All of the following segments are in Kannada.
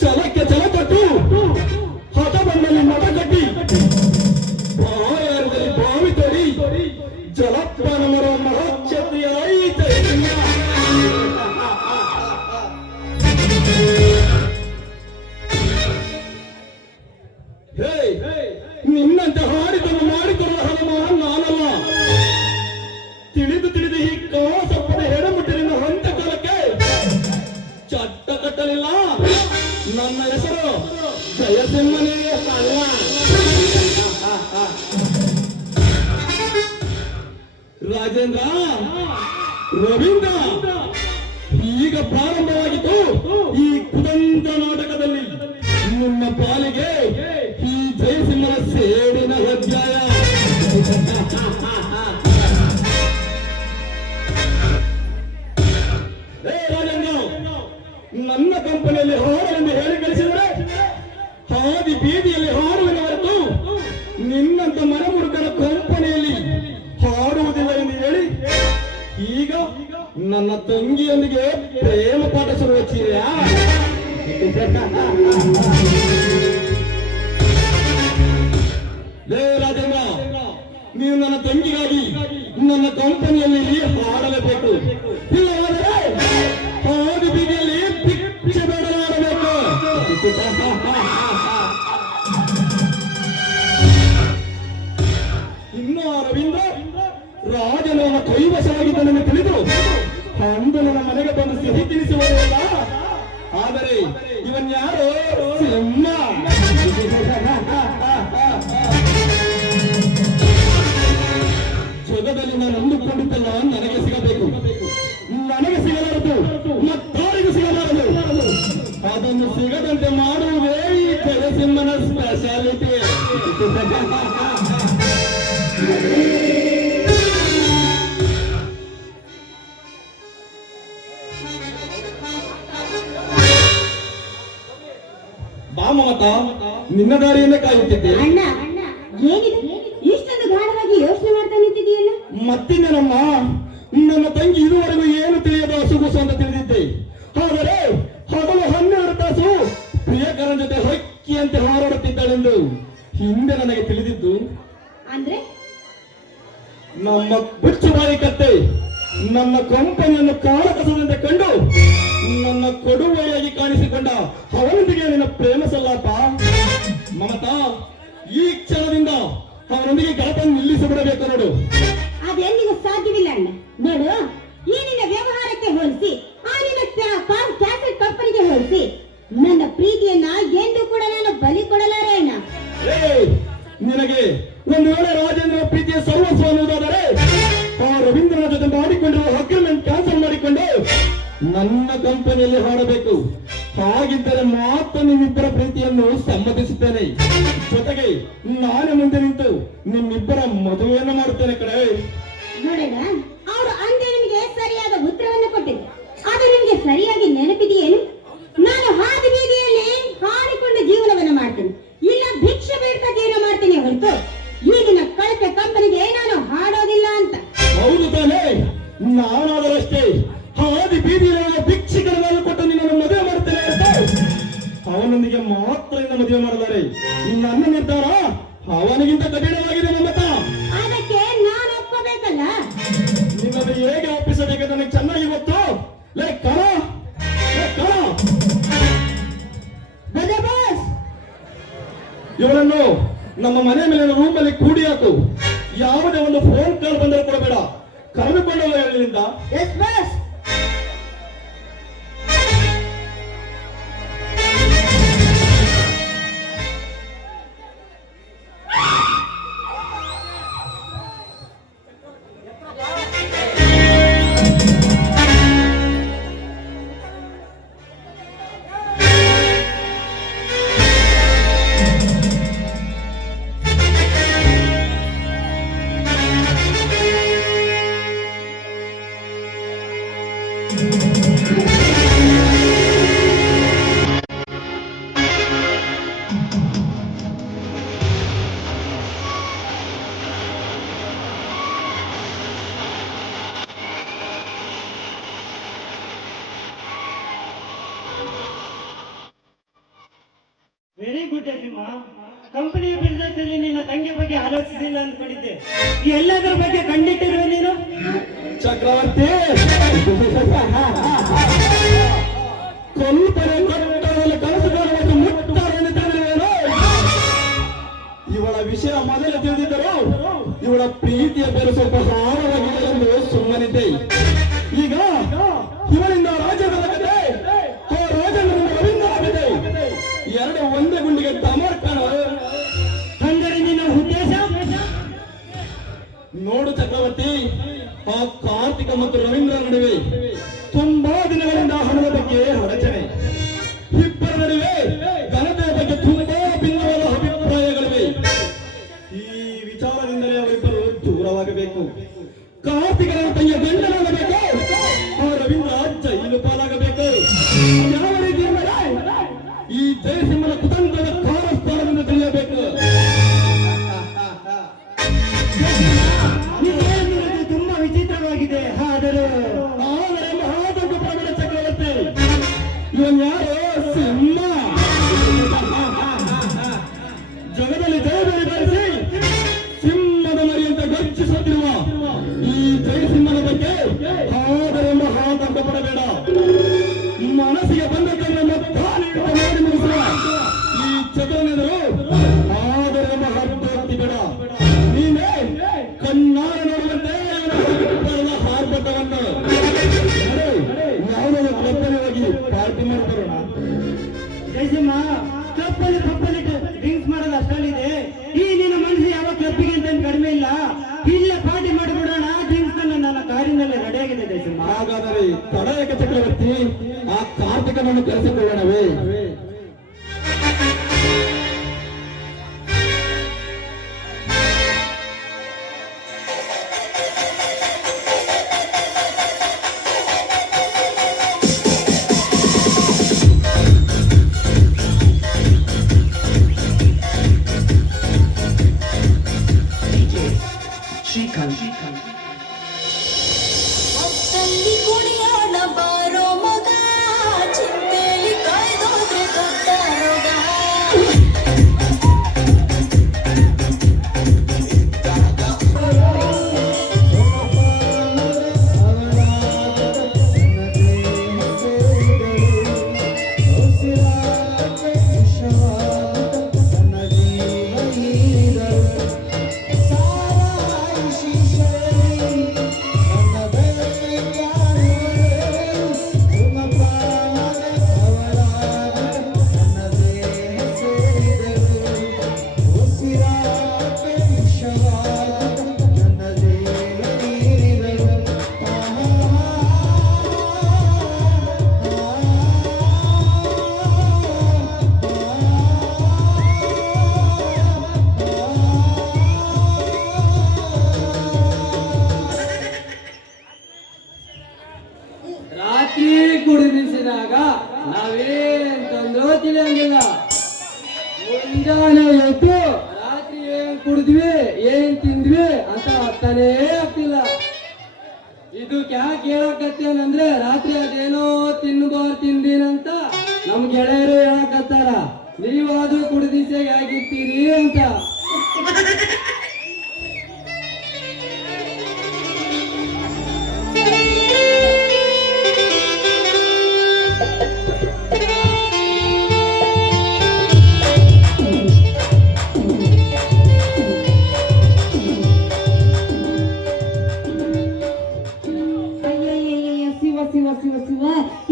ಛಲಕ್ಕೆ ಛಲ ಕೊಟ್ಟು ಹಠ ಬಂದಲ್ಲಿ ಮಠ ಕಟ್ಟಿ ಬಾಯಲ್ಲಿ ಬಾವಿ ತೊಡಿ ಜಲಪಾನ ಮಾಡುವ ಮಹೋಚ್ಚತೆಯ ನಿನ್ನಂತೆ ಹಾಡಿದನ್ನು ಮಾಡಿಕೊಳ್ಳುವ ಹನುಮ ನಾನಲ್ಲ. ತಿಳಿದು ತಿಳಿದು ಈ ಕಾಸಪ್ಪದ ಹೆಡಮುಟ್ಟಿನ ಹಂತ ಕಾಲಕ್ಕೆ ಚಟ್ಟ ಕಟ್ಟಲಿಲ್ಲ. ನನ್ನ ಹೆಸರು ಜಯಸಿಂಹನೇ ಅಲ್ಲ. ರಾಜೇಂದ್ರ, ರವೀಂದ್ರ, ಈಗ ಪ್ರಾರಂಭವಾಗಿತ್ತು ಈ ಕುತಂತ್ರ ನಾಟಕದಲ್ಲಿ ನಿಮ್ಮ ಪಾಲಿಗೆ ಈ ಜಯಸಿಂಹನ ಸೇಡಿನ ಅಧ್ಯಾಯ. ರಾಜೇಂದ್ರ, ನನ್ನ ಕಂಪನಿಯಲ್ಲಿ ಹಾಡಲೆಂದು ಹೇಳಿ ಕಳಿಸಿದರೆ ಹಾದಿ ಬೀದಿಯಲ್ಲಿ ಹಾಡುವಿನ ಹೊರತು ನಿನ್ನಂತ ಮನಮುಡುಕನ ಕಂಪನಿಯಲ್ಲಿ ಹಾಡುವುದಿಲ್ಲ ಎಂದು ಹೇಳಿ ಈಗ ನನ್ನ ತಂಗಿಯೊಂದಿಗೆ ಪ್ರೇಮ ಪಾಠ ಶುರು ಹಚ್ಚಿದೆಯಾ? ರಾಜೇಂದ್ರ, ನೀವು ನನ್ನ ತಂಗಿಗಾಗಿ ನನ್ನ ಕಂಪನಿಯಲ್ಲಿ ಹಾಡಲೇಬೇಕು. ಇಲ್ಲವಾದರೆ ಹಾದಿ ಬೀದಿಯಲ್ಲಿ ಭಿಕ್ಷೆ ಬೇಡಲಾಡಬೇಕು. ಇನ್ನು ರವೀಂದ್ರ, ರಾಜನ ಕೈವಶವಾಗಿದ್ದನೆಂದು ತಿಳಿದು ಅಂದು ನನ್ನ ಮನೆಗೆ ಬಂದು ಸಿಹಿ ತಿನಿಸುವುದಿಲ್ಲ. ಆದರೆ ಇವನ್ಯಾರೋ ಸಿಂಹ. ಜಗದಲ್ಲಿ ನಾನು ಅಂದುಕೊಂಡಿದ್ದಲ್ಲ ನನಗೆ ಸಿಗಬೇಕು. ನನಗೆ ಸಿಗಲಾರದು, ಮತ್ತಾರಿಗೂ ಸಿಗಲಾರದು. ಅದನ್ನು ಸಿಗದಂತೆ ಮಾಡುವುದೇ ಈ ಜಯಸಿಂಹನ ಸ್ಪೆಷಾಲಿಟಿ. ಬಾ ಮಮತಾ, ನಿನ್ನ ದಾರಿಯನ್ನೇ ಕಾಯುತ್ತಿದ್ದೆ. ಅಣ್ಣ, ಏನಿದೆ ಇಷ್ಟೊಂದು ಗಾಢವಾಗಿ ಯೋಚನೆ ಮಾಡ್ತಾ ನಿಂತಿದೆಯಲ್ಲ? ಮತ್ತಿನ್ನೇನಮ್ಮ, ನನ್ನ ತಂಗಿ ಇದುವರೆಗೂ ಏನು ತಿಳಿಯದ ಹಸುಗುಸು ಅಂತ ತಿಳಿದಿದ್ದೆ. ಆದರೆ ಹಗಲು 12 ತಾಸು ಪ್ರಿಯಕರನ ಜೊತೆ ಹಕ್ಕಿಯಂತೆ ಹಾರಾಡುತ್ತಿದ್ದಾಳೆಂದು ಹಿಂದೆ ನನಗೆ ತಿಳಿದಿದ್ದು. ಅಂದ್ರೆ ನಮ್ಮ ಬುಚ್ಚುಬಾಯಿ ಕತ್ತೆ ನನ್ನ ಕಂಪನಿಯನ್ನು ಕಾಳಕಸದಂತೆ ಕಂಡು ನನ್ನ ಕೊಡುವೆಯಾಗಿ ಕಾಣಿಸಿಕೊಂಡ ಅವನೊಂದಿಗೆ ನಿನ್ನ ಪ್ರೇಮ ಸಲ್ಲಾಪ. ಮಮತಾ, ಈ ಕ್ಷಣದಿಂದ ಅವನೊಂದಿಗೆ ಗೆಳತನ್ನು ನಿಲ್ಲಿಸಿಬಿಡಬೇಕು ನೋಡು. ಅದೆಂದಿಗೂ ಸಾಧ್ಯವಿಲ್ಲ ಅಣ್ಣ. ನೋಡು, ಈ ನಿನ್ನ ವ್ಯವಹಾರಕ್ಕೆ ಹೋಲಿಸಿ ಆ ನಿನ್ನ ಕ್ಯಾಸೆಟ್ ಕಂಪನಿಗೆ ಹೋಲಿಸಿ ನನ್ನ ಪ್ರೀತಿಯನ್ನ ಎಂದು ಕೂಡ ನಾನು ಬಲಿ ಕೊಡಲಾರೆ ಅಣ್ಣ. ನಿನಗೆ ಒಂದು ವೇಳೆ ರಾಜೇಂದ್ರ ಪ್ರೀತಿಯ ಸರ್ವಸ್ವ ಅನ್ನುವುದಾದರೆ ಆ ರವೀಂದ್ರನ ಜೊತೆ ಮಾಡಿಕೊಂಡಿರುವ ಅಗ್ರಿಮೆಂಟ್ ಕ್ಯಾನ್ಸಲ್ ಮಾಡಿಕೊಂಡು ನನ್ನ ಕಂಪನಿಯಲ್ಲಿ ಹಾಡಬೇಕು. ಹಾಗಿದ್ದರೆ ಮಾತ್ರ ನಿಮ್ಮಿಬ್ಬರ ಪ್ರೀತಿಯನ್ನು ಸಮ್ಮತಿಸುತ್ತೇನೆ. ಜೊತೆಗೆ ನಾನೇ ಮುಂದೆ ನಿಂತು ನಿಮ್ಮಿಬ್ಬರ ಮದುವೆಯನ್ನು ಮಾಡುತ್ತೇನೆ ಕಡೆ. ನೋಡೋಣ, ಅವರು ಅಂದೇ ನಿಮಗೆ ಸರಿಯಾದ ಉತ್ತರವನ್ನು ಕೊಟ್ಟಿದ್ದೆ. ಅದು ನಿಮಗೆ ಸರಿಯಾಗಿ ನೆನಪಿದೆಯೇನು? ನಾನು ಹಾದಿ ಬೀದಿಯಲ್ಲಿ ಹಾಡಿಕೊಂಡು ಜೀವನವನ್ನು ಮಾಡ್ತೇನೆ, ಇಲ್ಲ ಭಿಕ್ಷೆ ಬೇಡ್ತಾ ಜೀವನ ಮಾಡ್ತೇನೆ ಹೊರತು ಈಗಿನ ಕಳಪೆ ಕಂಪನಿಗೆ ನಾನು ಹಾಡೋದಿಲ್ಲ ಅಂತ. ಹೌದು ತಾನೇ, ನಾನಾದರಷ್ಟೇ ಹಾದಿ ಬೀದಿಯಲ್ಲಿ ಭಿಕ್ಷಿಕರನ್ನು ಕೊಟ್ಟು ನಿನ್ನನ್ನು ಮದುವೆ ಮಾಡುತ್ತೇನೆ ಅಂತ ಅವನೊಂದಿಗೆ ಮಾತ್ರ ಮದುವೆ ಮಾಡಲಾರೆ. ನನ್ನ ನಿರ್ಧಾರ ಅವನಿಗಿಂತ ಕಠಿಣವಾಗಿದೆ ಮಮತಾ. ಅದಕ್ಕೆ ನಾನು ಒಪ್ಪಬೇಕಲ್ಲ. ನಿನ್ನನ್ನು ಹೇಗೆ ಒಪ್ಪಿಸಬೇಕೆಂದು ನನಗೆ ಚೆನ್ನಾಗಿ ಗೊತ್ತು. ಇವರನ್ನು ನಮ್ಮ ಮನೆ ಮೇಲಿನ ರೂಮ್ ಅಲ್ಲಿ ಕೂಡಿ ಹಾಕು. ಯಾವುದೇ ಒಂದು ಫೋನ್ ಕಾಲ್ ಬಂದರೂ ಕೊಡಬೇಡ. ಕರೆದುಕೊಂಡು ಹೇಳಿನಿಂದ ಜಯಸಿಂಹ, ಕಂಪನಿಯ ಬಿಸ್ನೆಸ್ ಅಲ್ಲಿ ನಿನ್ನ ತಂಗಿ ಬಗ್ಗೆ ಆಲೋಚಿಸಿಲ್ಲ ಅಂದ್ಕೊಂಡಿದ್ದೆ. ಈ ಎಲ್ಲದರ ಬಗ್ಗೆ ಕಂಡಿಟ್ಟಿರುವೆ ನೀನು. ಚಕ್ರವರ್ತಿ ಕೊಲ್ಪನೆ ಕಟ್ಟಡದಲ್ಲಿ ಕನಸು ಕಾಣುವುದು ಮುಟ್ಟಾರೆಂದು ತಿಳಿದಿರುವೆನು. ಇವಳ ವಿಷಯ ಮೊದಲೇ ತಿಳಿದಿದ್ದರು ಇವಳ ಪ್ರೀತಿಯ ಬೇರು ಸ್ವಲ್ಪ ಆಳವಾಗಿದೆ ಎಂದು ಸುಮ್ಮನಿದ್ದೆ. ಈಗ ಇವಳಿಂದ ರಾಜ್ಯದ ಕತೆ, ರಾಜೇಂದ್ರನಿಂದ ರವೀಂದ್ರನ ಕತೆ, ಎರಡು ಒಂದೇ ಗುಂಡಿಗೆ ತಮರ್ಕಣ. ಅಂದರೆ ನಿನ್ನ ಉದ್ದೇಶ? ನೋಡು ಚಕ್ರವರ್ತಿ, ಆ ಕಾರ್ತಿಕ ಮತ್ತು ರವೀಂದ್ರ ನಡುವೆ ತುಂಬಾ ದಿನಗಳಿಂದ ಹಣದ ಬಗ್ಗೆ ಅಡಚಣೆ, ಇಬ್ಬರ ನಡುವೆ ಘನತೆಯ ಬಗ್ಗೆ ತುಂಬಾ ಭಿನ್ನವಾದ ಅಭಿಪ್ರಾಯಗಳಿವೆ. ಈ ವಿಚಾರದಿಂದಲೇ ಅವರಿಬ್ಬರು ದೂರವಾಗಬೇಕು. ಕಾರ್ತಿಕನ ತಂಗಿಯ ಗಂಡನಾಗಬೇಕು, ಆ ರವೀಂದ್ರ ಜೈಲು ಪಾಲಾಗಬೇಕು. ಯಾವ ರೀತಿ ಎಂದರೆ ಈ ಜಯಸಿಂಹನ ಕುತಂತ್ರದ ಕಾರಸ್ಥಾನದಿಂದ ತಿಳಿಯಬೇಕು. ನೀನು ತುಂಬಾ ವಿಚಿತ್ರವಾಗಿದೆ. ಆದರೂ ಮಹಾದೊಡ್ಡ ಪ್ರಬಲ ಚಕ್ರವರ್ತಿ ಇವನ್ ಯಾರು? ಸಿಂಹ. ಜಗದಲ್ಲಿ ಜಯಬಲಿ ಬರೆಸಿ ಸಿಂಹದ ಮರಿಯಂತೆ ಗರ್ಜಿಸುತ್ತಿರುವ ಈ ಜಯಸಿಂಹನ ಬಗ್ಗೆ ಆದರೆ ಮಹಾದೊಡ್ಡ ಪಡಬೇಡ. ಮನಸ್ಸಿಗೆ ಬಂದದ್ದನ್ನು ಮತ್ತಾನೆ ಮಾಡಿ ಮುಗಿಸುವ ಈ ಚತುರನೆದರು ಆದರೆ ಮಹತ್ವತ್ತಿ ಬೇಡ. ನೀನೇ ಕಣ್ಣಾರೆ ನೋಡುವಂತೆ ಹಾರ್ಪಟ್ಟವನ್ನು ಯಾವುದಾದ್ರು ಕ್ಲಬ್ಬಲ್ಲಿ ಹೋಗಿ ಪಾರ್ಟಿ ಮಾಡಿ ಬರೋಣ. ಜಯಸಿಂಹ, ಕ್ಲಬ್ಬಲ್ಲಿ ಡ್ರಿಂಕ್ಸ್ ಮಾಡೋದು ಅಷ್ಟಲ್ಲಿದೆ. ಈ ನಿನ್ನ ಮನಸ್ಸು ಯಾವ ಕ್ಲಬ್ಬಿಗೆ ಅಂತ ಕಡಿಮೆ ಇಲ್ಲ. ಇಲ್ಲೇ ಪಾರ್ಟಿ ಮಾಡಿಬಿಡೋಣ. ಡ್ರಿಂಕ್ಸ್ ನನ್ನ ಕಾರಿನಲ್ಲಿ ರೆಡಿಯಾಗಿದೆ ಜಯಸಿಂಹ. ಹಾಗಾದರೆ ತಡೆಯಕ್ಕೆ ಚಕ್ರವರ್ತಿ, ಆ ಕಾರ್ತಿಕನನ್ನು ಕರೆಸಿಕೊಳ್ಳೋಣವೇ? ಮತ್ತಲ್ಲಿ ಕುಣಿಯೋಣ ಬಾರೋ ಮಗ, ಚಿಂತೆಲಿ ಕಾಯ್ದೋದ್ರೆ ದೊಡ್ಡ ರೋಗ. ರಾತ್ರಿ ಕುಡಿದಿಸಿದಾಗ ನಾವೇನ್ ತಂದ್ರೋ ತಿಳಿಯಂಗಿಲ್ಲ. ಮುಂಜಾನೆ ಎದ್ದು ರಾತ್ರಿ ಏನ್ ಕುಡಿದ್ವಿ ಏನ್ ತಿಂದ್ವಿ ಅಂತ ಅರ್ಥನೇ ಆಗ್ತಿಲ್ಲ. ಇದು ಯಾಕೆ ಹೇಳಕತ್ತೇನಂದ್ರೆ ರಾತ್ರಿ ಅದೇನೋ ತಿಂದೀನಂತ ನಮ್ ಗೆಳೆಯರು ಹೇಳಕತ್ತಾರ. ನೀವಾದ್ರೂ ಕುಡಿದಿಸೆಗೆ ಆಗಿರ್ತೀರಿ ಅಂತ.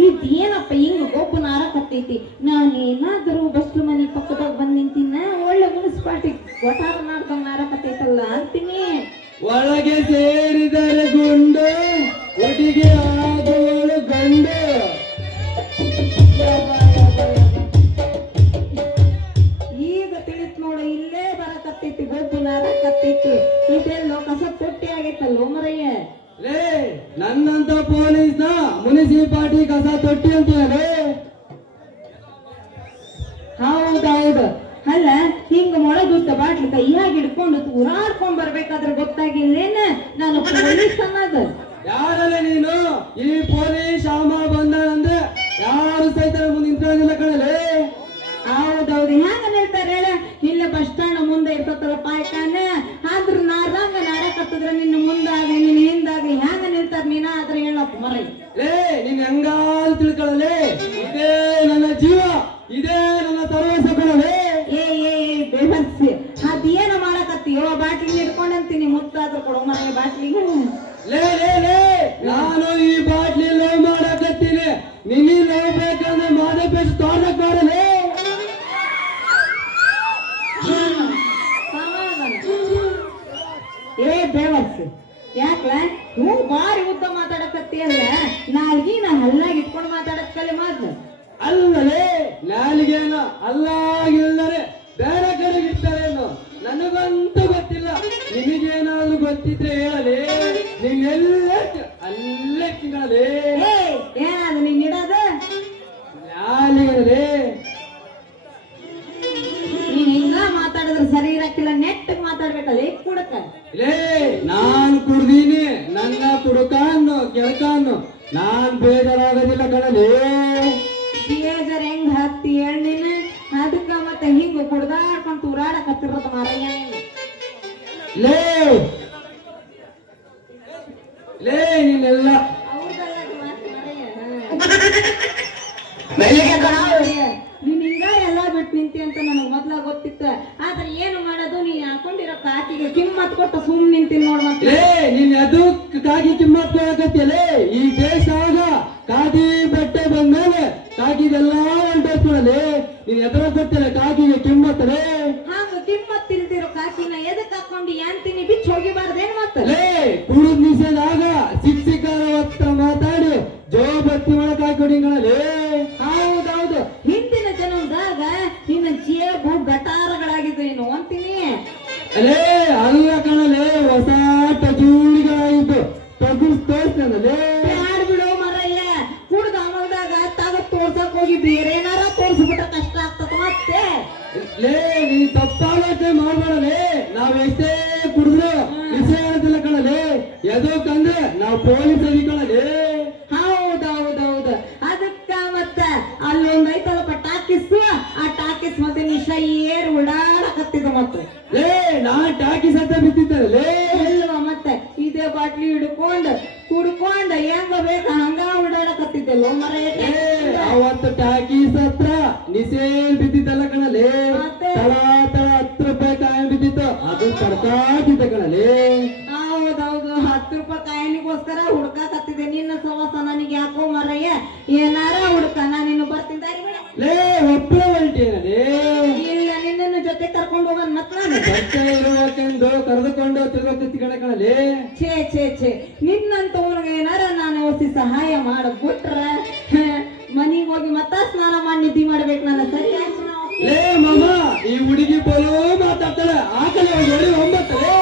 ಇದೇನಪ್ಪ ಹಿಂಗ ಗೋಪು ನಾರಕತ್ತೈತಿ. ನಾನೇನಾದರೂ ಬಸ್ಲು ಮನೆ ಪಕ್ಕದಾಗ ಬಂದ್ ನಿಂತಿನ ಒಳ್ಳೆ ಮುನ್ಸಿಪಾಲ್ಟಿ ಒಟಾರ ನಾಡ್ದಂಗ್ ನಾರಕತ್ತೈತಲ್ಲ ಅಂತೀನಿ. ಒಳಗೆ ಸೇರಿದರೆ ಗುಂಡು, ಒಟ್ಟಿಗೆ ಆಗುವಳು ಗಂಡು. ಈಗ ತಿಳಿತ್ ನೋಡ, ಇಲ್ಲೇ ಬರಕತ್ತೈತಿ ಗೋಪು ನಾರಕತ್ತೈತಿ. ಇದೆಲ್ಲೋ ಕಸ ತೊಟ್ಟಿ ಆಗೈತಲ್ಲೋ ಮರಯ್ಯ. ಲೇ, ನನ್ನಂತ ಪೊಲೀಸ್ನ ಮುನ್ಸಿಪಾಲ್ಟಿ ಕಸ ತೊಟ್ಟಿ ಅಂತೀಯಲೇ? ಹೌದೌದು. ಅಲ್ಲ, ಹಿಂಗ ಮೊಳಗುತ್ತ ಬಾಟ್ಲಿ ಕೈಯಾಗ ಹಿಡ್ಕೊಂಡು ಊರಾಡ್ಕೊಂಡ್ ಬರ್ಬೇಕಾದ್ರೆ ಗೊತ್ತಾಗಿಲ್ಲೇನ ನಾನು ಪೊಲೀಸ್ ಅನ್ನೋದು? ಯಾರಲ್ಲ ನೀನು? ಈ ಪೊಲೀಸ್ ಶಾಮ ಬಂದ ಅಂದ್ರೆ ಯಾರು ಸಹಿತ ಮುಂದೆ ನಿಂತ್ಕೊಳ್ಳಿಲ್ಲ ಕಣಲೆ. ಹೌದೌದು. ಹ್ಯಾಂಗ ನಿಲ್ತಾರೆ ಕಣಲೆ, ಇದೇ ನನ್ನ ಜೀವ, ಇದೇ ನನ್ನ ಸರ್ವಸ್ವ ಕಣಲೆ. ಬೇಬರ್ಸಿ ಅದೇನು ಮಾಡಕತ್ತೀಯೋ ಬಾಟ್ಲಿ ಹಿಡ್ಕೊಂಡಂತೀನಿ ಮುತ್ತಾದ್ರೂ ಕೊಡು ಮನೆ ಬಾಟ್ಲಿಗೆ. ಲೇ ಲೇ ಲೇ ನಾನು ಈ ಬಾಟ್ಲಿ ಲವ್ ಮಾಡಕತ್ತೀನಿ, ನಿನ್ನ ಲವ್ ಬೇಕಂದ್ರೆ ಮಾದಪೇಶ ತೋರ್ಸಕ್ ಮಾಡಲೇ. ಬೇವರ್ಸಿ ಯಾಕ್ಲ ನೀವು ಬಾರಿ ಉದ್ದ ಮಾತಾಡಕತ್ತೀಯಲ್ಲ, ನಾಲ್ಗಿನ ಹಲ್ಲಾಗಿ ಇಟ್ಕೊಂಡು ಮಾತಾಡಕ್ ಕಲಿ ಮಾತು. ಅಲ್ಲಲೇ ನಾಲಿಗೆನ ಅಲ್ಲಾಗಿಲ್ಲರೆ ಬೇರೆ ಕಡೆಗೆ ಇರ್ತಾರೇನು ನನಗಂತೂ ಗೊತ್ತಿಲ್ಲ. ನಿನಗೇನಾದ್ರೂ ಗೊತ್ತಿದ್ರೆ ಹೇಳಲೇ, ನೀನೆಲ್ಲ ಅಲ್ಲೇ ತಿನ್ನಲೇ. ಏನಾದ್ರು ನೀನ್ ಇಡೋದು ನಾಲಿಗೆ ನೀನ್ ಹಿಂಗ ಮಾತಾಡಿದ್ರೆ ಸರಿ ಇರಕ್ಕಿಲ್ಲ, ನೆಟ್ಟಗ್ ಮಾತಾಡ್ಬೇಕಲ್ಲ ಈಗ ಕುಡಕ. ಲೇ ನಾನ್ ಕುಡ್ದೀನಿ, ನನ್ನ ಕುಡುಕಾನ್ನು ಕೆಳಕಾನ್ನು ನಾನ್ ಬೇಜಾರಾಗೋದಿಲ್ಲ ಕಣಲೇ. ಬೇಜಾರ್ ಹೆಂಗ್ ಹತ್ತಿ ಎಣ್ಣಿನ ಅದಕ್ಕ ಮತ್ತೆ ಹಿಂಗ ಕುಡ್ದಾಡ್ಕೊಂಡ್ ತೂರಾಡಕತ್ತಿರೋದು ಮಾರಯ್ಯ. ಲೇ ಲೇ ನೀನೆಲ್ಲ ನೀನ್ ಹಿಂಗ ಎಲ್ಲಾ ಬಿಟ್ಟು ನಿಂತಿ ಅಂತ ನನಗ್ ಮೊದ್ಲ ಗೊತ್ತಿತ್ತು. ಆದ್ರೆ ಏನು ಮಾಡೋದು, ನೀನ್ ಹಾಕೊಂಡಿರೋ ಕಾಕಿಗೆ ಕಿಮ್ಮತ್ ಕೊಟ್ಟು ಸುಮ್ ನಿಂತೀನಿ ನೋಡ್ ಮತ್ತೆ. ಲೇ ನೀನ್ ಅದು ಕಾಗಿ ಕಿಮ್ಮತ್ ಆಗತ್ತಲೇ. ಈ ದೇಶದಾಗ ಕಾಗಿ ಬಟ್ಟೆ ಬಂದ್ಮೇಲೆ ಕಾಗಿದೆಲ್ಲ ಹೊಂಟೋಗ್ತದಲೇ. ನೀನ್ ಎದುರ ಗೊತ್ತಿಲ್ಲ ಕಾಗಿಗೆ ಕಿಮ್ಮತ್ತಲೇ. ಹಾಗ ಕಿಮ್ಮತ್ ತಿಳ್ದಿರೋ ಕಾಕಿನ ಎದಕ್ ಹಾಕೊಂಡು ಯಾಂತೀನಿ ಬಿಚ್ಚ ಹೋಗಿಬಾರ್ದೇನ್ ಮತ್ತ. ಲೇ ಕುಡಿದ್ ನಿಷೇಧಾಗ ಶಿಕ್ಷಕರ ಹತ್ರ ಮಾತಾಡಿ ಜೋ ಬತ್ತಿ ಒಳಕ್ ಹಾಕೊಡಿಂಗಳೇ. ಹೌದೌದು, ಹಿಂದಿನ ಜನದಾಗ ನಿನ್ನ ಜೇಬು ಗಟಾರಗಳಾಗಿದ್ದು ಏನು ಅಂತೀನಿ. ಅಲೇ ಅಲ್ಲ ಕಣಲೇ, ಹೊಸ ಟಜೂಳಿಗಳಾಗಿದ್ದು ತಗುಲ್ ತೋರ್ಸ್ತೇನಲೇ. ಬಿಡು ಮರಯ್ಯ, ಕುಡ್ದ ಅಮಲ್ದಾಗ ತಗದ್ ತೋರ್ಸಕ್ ಹೋಗಿ ಬೇರೆ ಏನಾರ ತೋರ್ಸ್ಬಿಟ್ಟ ಕಷ್ಟ ಆಗ್ತದ ಮತ್ತೆ. ಲೇ ನೀ ತಪ್ಪಾಲೋಚನೆ ಮಾಡ್ಬೇಡಲೇ. ನಾವ್ ಎಷ್ಟೇ ಕುಡಿದ್ರು ವಿಷಯ ಹೇಳ್ತಿಲ್ಲ ಕಣಲೇ. ಎದಕ್ಕಂದ್ರೆ ನಾವು ಪೊಲೀಸ್ ಅಧಿಕಾರಲೇ. ಹೌದೌದೌದು, ಅದಕ್ಕ ಮತ್ತ ಅಲ್ಲೊಂದ್ ಐತಲ್ಲಪ್ಪ ಟಾಕಿಸ್, ಆ ಟಾಕಿಸ್ ಮತ್ತೆ ನಿಶ ಏರ್ ಉಡಾಡಕತ್ತಿದ ಮತ್ತೆ. ಲೇ ನಾನ್ ಟಾಕಿ ಸತ್ತ ಬಿದ್ದಿದ್ದಲೇ. ಇಲ್ವಾ ಮತ್ತೆ ಇದೇ ಬಾಟ್ಲಿ ಹಿಡ್ಕೊಂಡ್ ಕುಡ್ಕೊಂಡ್ ಹೆಂಗ ಬೇಕ ಹಂಗ ಉಡಾಡಕತ್ತಿದ್ದೆಲ್ಲೋ ಮರಯ್ಯ. ಅವತ್ತು ಟಾಕಿ ಸತ್ರ ನಿಷೇಧ್ ಬಿದ್ದಿದ್ದಲ್ಲ ಕಣಲೇ. ಮತ್ತೆ? ತಳ ತಳ 10 ರೂಪಾಯಿ ಕಾಯಿ ಬಿದ್ದಿತ್ತು, ಅದು ತಡ್ಕಾತಿದ್ದ ಕಣಲೇ. ಹೌದೌದು, 10 ರೂಪಾಯಿ ಕಾಯಿನಿಗೋಸ್ಕರ ಹುಡ್ಕಾಕತ್ತಿದೆ. ನಿನ್ನ ಸವಾಸ ನನಗೆ ಯಾಕೋ ಮರಯ್ಯ, ಏನಾರ ಹುಡ್ಕ, ನಾನಿನ್ನು ಬರ್ತೀನಿ ದಾರಿ ಬೇಡ. ಲೇ ಒಬ್ಬಳ ಹೊಲ್ಟೇನಲೇ. ಇಲ್ಲ ನಿನ್ನನ್ನು ಜೊತೆ ಕರ್ಕೊಂಡು ಹೋಗೋಣ ಮತ್ ನಾನು. ಬಟ್ಟೆ ಇರುವಕೆಂದು ಕರೆದುಕೊಂಡು ತಿರುಗತ್ತಿ ಕಣಲೇ. ಛೇ ಛೇ ಛೇ, ನಿನ್ನಂತವನಿಗೆ ಏನಾರ ನಾನು ಒಸಿ ಸಹಾಯ ಮಾಡಬಿಟ್ರ ಮನಿಗ್ ಹೋಗಿ ಮತ್ತ ಸ್ನಾನ ಮಾಡಿ ನಿದ್ದೆ ಮಾಡ್ಬೇಕು ನಾನು. ಸರಿ ಆಯ್ತು ನಾವು. ಲೇ ಮಾಮ, ಈ ಹುಡುಗಿ ಬೋಲು ಮಾತಾಡ್ತಾಳೆ, ಆಕಲೆ 9 ಲೇ.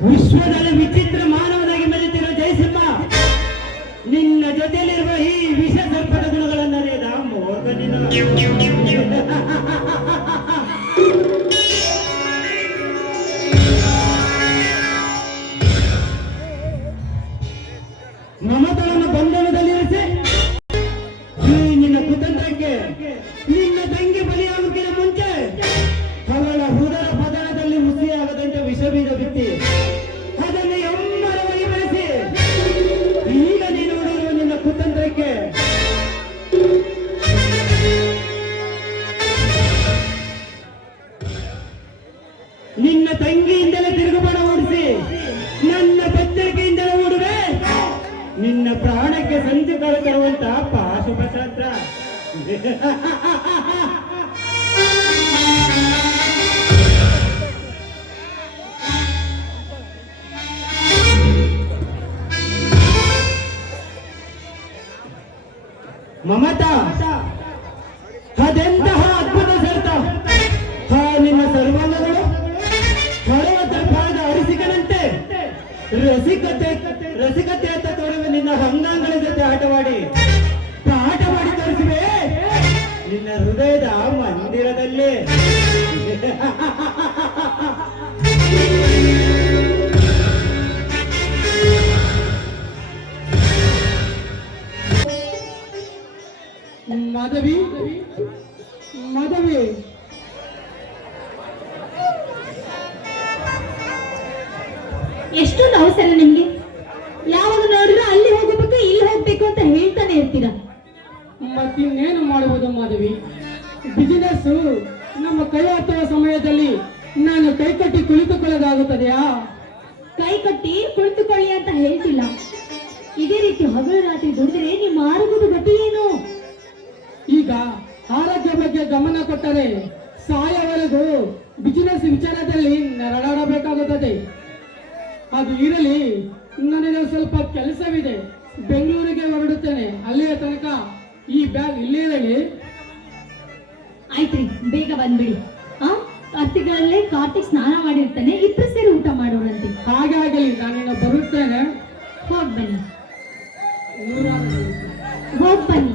ವಿಶ್ವದಲ್ಲಿ ವಿಚಿತ್ರ ಮಾನವನಾಗಿ ಮೆರೆತಿರುವ ಜಯಸಿಂಹ, ನಿನ್ನ ಜೊತೆಯಲ್ಲಿರುವ ಈ ವಿಷ ಸರ್ಪದ ಗುಣಗಳನ್ನರಿಯದ ಮೂರ್ಖನಿನ ಮಮತಳನ್ನು ಬಂಧನದಲ್ಲಿರಿಸಿ ಈ ನಿನ್ನ ಕುತಂತ್ರಕ್ಕೆ ನಿನ್ನ ತಂಗಿ ಬಲಿಯಾಗುತ್ತಿನ ಮುಂಚೆ ಅವಳ ಹೃದಯ ಪದನದಲ್ಲಿ ಹುಸಿಯಾಗದಂತೆ ವಿಷಬೀಜ ಬಿತ್ತಿ ಅದನ್ನು ಎಮ್ಮರವಾಗಿ ಬೆಳೆಸಿ ಈಗ ನೀನು ನೋಡಿರುವ ನಿನ್ನ ಕುತಂತ್ರಕ್ಕೆ ನಿನ್ನ ತಂಗಿಯಿಂದಲೇ ತಿರುಗುಬಾಣ ಓಡಿಸಿ ನನ್ನ ಬೆತ್ತರಿಕೆಯಿಂದಲೇ ಓಡುವೆ ನಿನ್ನ ಪ್ರಾಣಕ್ಕೆ ಸಂಚಕಾರ ತರುವಂತ ಪಾಶುಪಶಾಸ್ತ್ರ. ಮಮತಾ, ಅದೆಂತಹ ಅದ್ಭುತ ಸರಿತ! ನಿನ್ನ ಸರ್ವಾಂಗಗಳು ಹೊಳೆಯ ತರಕಾರದ ಅರಿಸಿಕನಂತೆ ರಸಿಕತೆ ಮಾಧವಿ ಮಾಧವಿ ಎಷ್ಟೊಂದು ಅವಸರ ನಿಮ್ಗೆ. ಯಾವಾಗ ನೋಡಿದ್ರು ಅಲ್ಲಿ ಹೋಗಬೇಕು ಇಲ್ಲಿ ಹೋಗ್ಬೇಕು ಅಂತ ಹೇಳ್ತಾನೆ ಇರ್ತೀರಾ. ಮತ್ತಿನ್ನೇನು ಮಾಡುವುದು ಮಾಧವಿ? ಬಿಸಿನೆಸ್ ನಮ್ಮ ಕೈ ಹತ್ತುವ ಸಮಯದಲ್ಲಿ ನಾನು ಕೈಕಟ್ಟಿ ಕುಳಿತುಕೊಳ್ಳೋದಾಗುತ್ತದೆಯಾ? ಕೈ ಕಟ್ಟಿ ಕುಳಿತುಕೊಳ್ಳಿ ಅಂತ ಹೇಳ್ತಿಲ್ಲ. ಇದೇ ರೀತಿ ಹಗಲು ರಾತ್ರಿ ದುಡಿದ್ರೆ ನಿಮ್ಮ ಆರೋಗ್ಯದ ಗತಿ ಏನು? ಈಗ ಆರೋಗ್ಯ ಬಗ್ಗೆ ಗಮನ ಕೊಟ್ಟರೆ ಸಾಯವರೆಗೂ ಬಿಸಿನೆಸ್ ವಿಚಾರದಲ್ಲಿ ನರಳಾಡಬೇಕಾಗುತ್ತದೆ. ಅದು ಇರಲಿ, ನನಗೆ ಸ್ವಲ್ಪ ಕೆಲಸವಿದೆ, ಬೆಂಗಳೂರಿಗೆ ಹೊರಡುತ್ತೇನೆ. ಅಲ್ಲಿಯ ತನಕ ಈ ಬ್ಯಾಗ್ ಇಲ್ಲೇ ಇರಲಿ. ಆಯ್ತ್ರಿ, ಬೇಗ ಬಂದ್ಬಿಡಿ. ಕಾರ್ತಿಗಳಲ್ಲೇ ಕಾರ್ತಿಕ್ ಸ್ನಾನ ಮಾಡಿರ್ತಾನೆ, ಇಬ್ಬರು ಸೇರಿ ಊಟ ಮಾಡೋಣಂತೆ. ಹಾಗೆ ಆಗಲಿ, ನಾನಿನ್ನು ಬರುತ್ತೇನೆ. ಹೋಗ್ ಬನ್ನಿ, ನೂರಾರು ಹೋಗ್ ಬನ್ನಿ.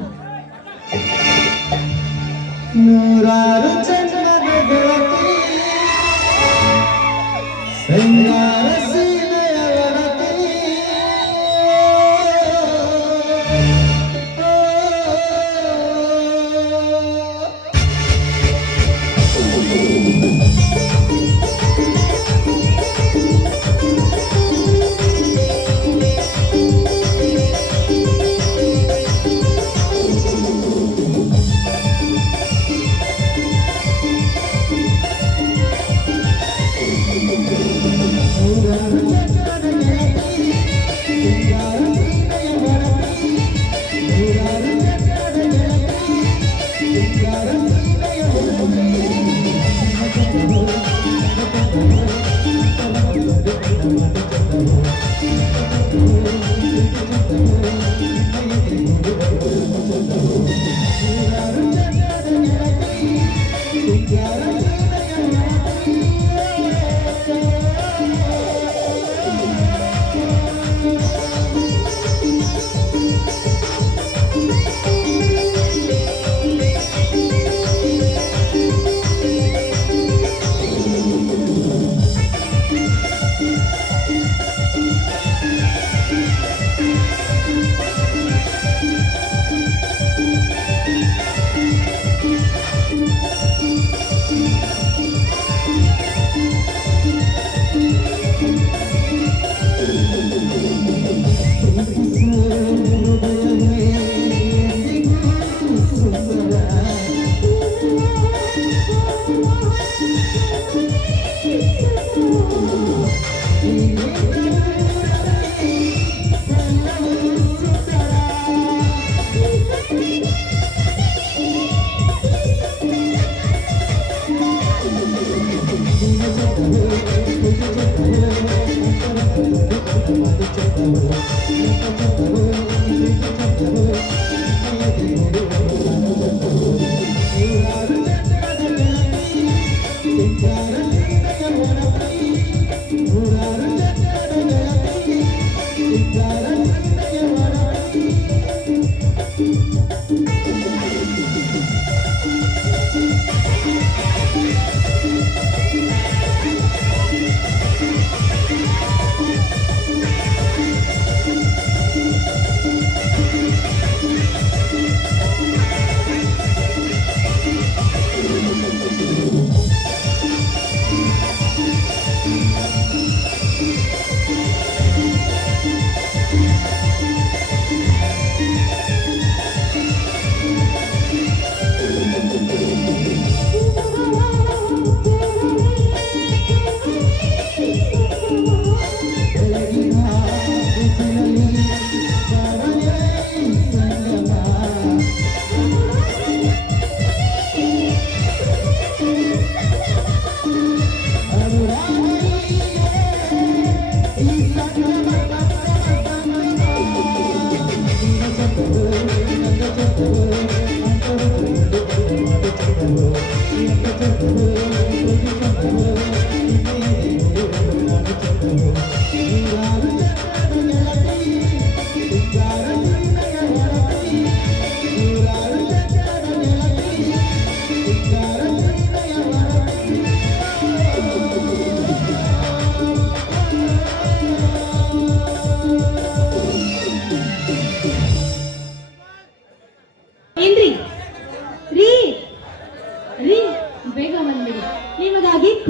ನೂರಾರು ಚಂದ್ರದ ಬೆಳಕಿ ಶೃಂಗಾರ ಸೀಮೆಯ ಒಡತಿ.